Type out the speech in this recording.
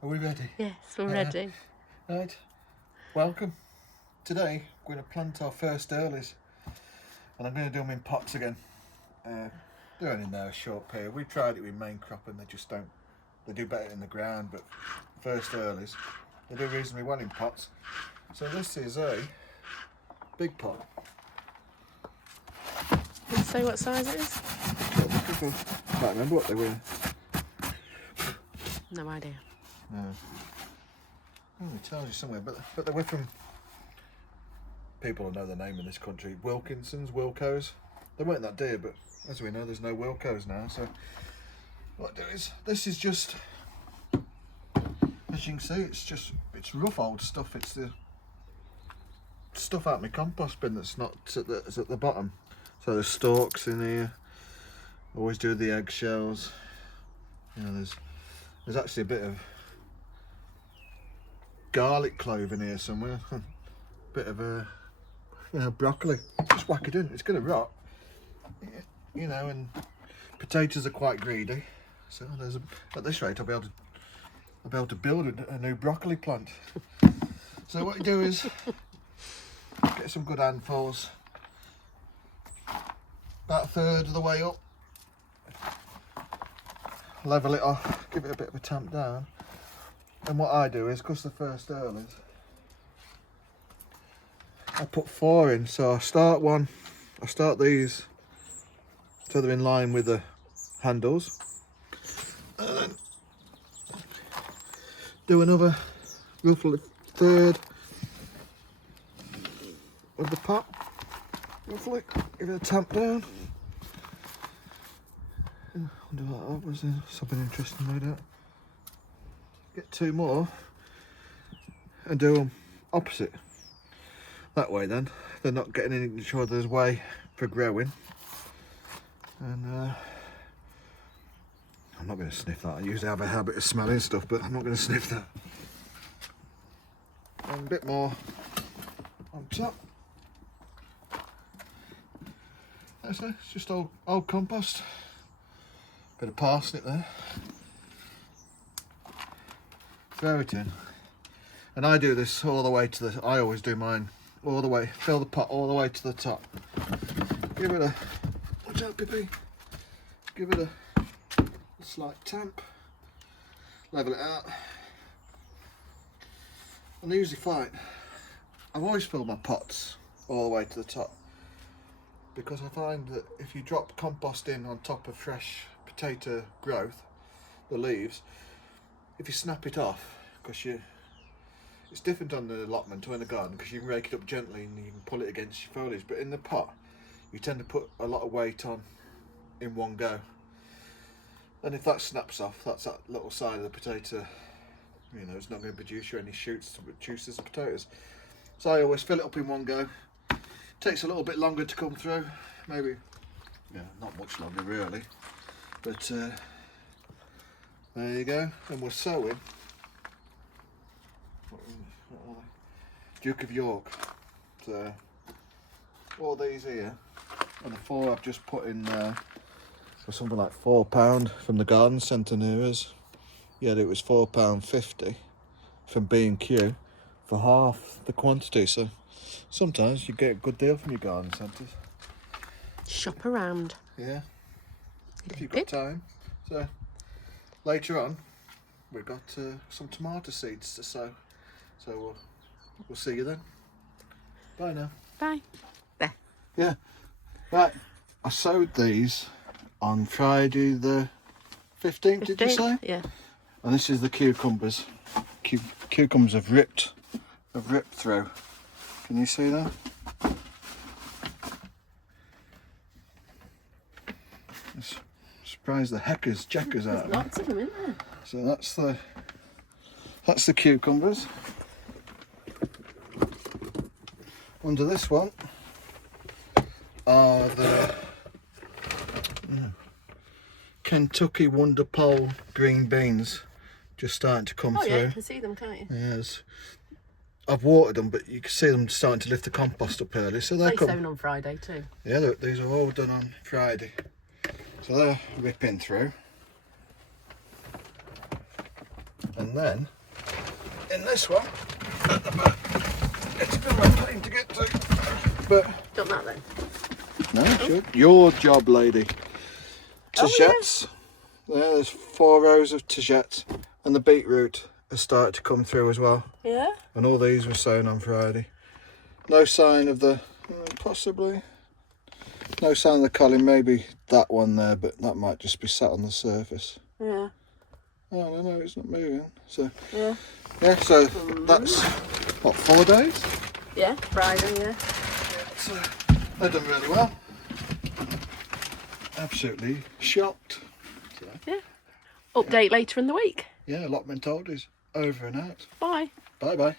Are we ready? Yes, we're ready. Right. Welcome. Today we're going to plant our first earlies, and I'm going to do them in pots again. They're only now a short period. We tried it with main crop and they just don't. They do better in the ground, but first earlies they do reasonably well in pots. So this is a big pot. Can you say what size it is? I can't remember what they were. No idea. No. Oh, it tells you somewhere, but they were from people who know the name in this country. Wilkinsons, Wilcos. They weren't that dear, but as we know, there's no Wilcos now. So what I do is, this is just, as you can see, it's rough old stuff. It's the stuff out of my compost bin that's not it's at the bottom. So there's stalks in here. Always do the eggshells. You know, there's actually a bit of garlic clove in here somewhere. Bit of broccoli. Just whack it in. It's going to rot. You know, and potatoes are quite greedy. So at this rate, I'll be able to build a new broccoli plant. So what you do is get some good handfuls. About a third of the way up. Level it off. Give it a bit of a tamp down. And what I do is, because the first earlies, I put 4 in. So I start these so they're in line with the handles. And then do another roughly third of the pot. Roughly, give it a tamp down. And I'll do that up. Was there something interesting no doubt? Get 2 more and do them opposite. That way then they're not getting in each other's way for growing. And I'm not going to sniff that. I usually have a habit of smelling stuff, but I'm not going to sniff that. And a bit more on top. That's it. It's just old compost. Bit of parsnip there. Throw it in, and I do this all the way to the. I always do mine all the way. Fill the pot all the way to the top. Give it a. Watch out, Pippi. Give it a slight tamp. Level it out. And I usually find I've always filled my pots all the way to the top, because I find that if you drop compost in on top of fresh potato growth, the leaves, if you snap it off, because it's different on the allotment or in the garden, because you can rake it up gently and you can pull it against your foliage, but in the pot you tend to put a lot of weight on in one go, and if that snaps off, that's that little side of the potato, you know, it's not going to produce you any shoots to produce the potatoes. So I always fill it up in one go. Takes a little bit longer to come through, maybe, yeah, not much longer really, but there you go. And we're sowing Duke of York. So all these here, and the 4 I've just put in there for something like £4 from the garden centre near us. Yeah, it was £4.50 from B&Q for half the quantity. So sometimes you get a good deal from your garden centres. Shop around. Yeah, if you've got time. So later on, we've got some tomato seeds to sow. So we'll see you then. Bye now. Bye. There. Yeah. Right. I sowed these on Friday the 15th, did you say? Yeah. And this is the cucumbers. Cucumbers have ripped through. Can you see that? Surprised the jackers out of them. Lots of them, isn't there? So that's the cucumbers. Under this one are the Kentucky Wonder Pole green beans, just starting to come through. Yeah, you can see them, can't you? Yes. I've watered them, but you can see them starting to lift the compost up early. So they're sown on Friday too. Yeah, these are all done on Friday. So they're ripping through. And And then in this one, at the back, it's a bit of a pain to get to. But Done that then. no, sure. Your job, lady. Tagettes. There's 4 rows of tagettes, and the beetroot has started to come through as well. Yeah. And all these were sown on Friday. No sign of the, possibly, no sign of the collie, maybe that one there, but that might just be sat on the surface. Yeah. Oh, no, it's not moving. So, Yeah. yeah, so that's, what, 4 days? Yeah. Friday. Yeah. So they've done really well. Absolutely shocked. So, Yeah. Update later in the week. yeah, allotment told is over and out. Bye. Bye bye.